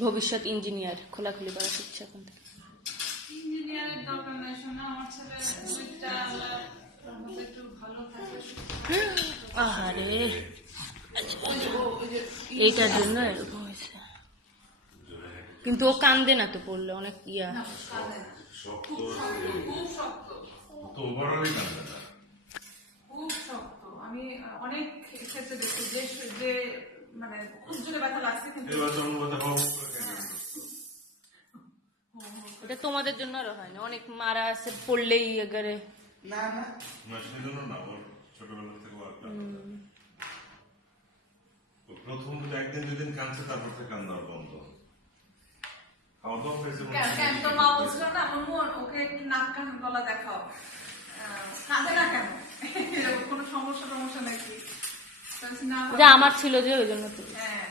ভবিষ্যৎ ইঞ্জিনিয়ার খোলাখুলি করা শিখছে এখন থেকে। ইঞ্জিনিয়ারের দরকার নাই শোনা, আমার ছেলে দুইটা আমাদের একটু ভালো থাকে। আহারে এইটার জন্য এরকম হয়েছে, কিন্তু ও কান্দে না তো পড়লে, অনেক ইয়া খুব শক্ত, খুব শক্ত। আমি অনেক ক্ষেত্রে দেখি যে মানে খুব জোরে ব্যথা লাগছে, কিন্তু এটা তোমাদের জন্য আরো হয় না, অনেক মারা আছে পড়লেই এগারে। না না ছোটবেলা থেকে প্রথম একদিন দুদিন কাঁদছে, তারপর থেকে কান্না বন্ধ। তো মা বলছিল না মন ওকে একটু নাক কান গলা দেখাও, কাঁদে না কেন, কোনো সমস্যা নাকি? যে আমার ছিল যে ওই জন্য। হ্যাঁ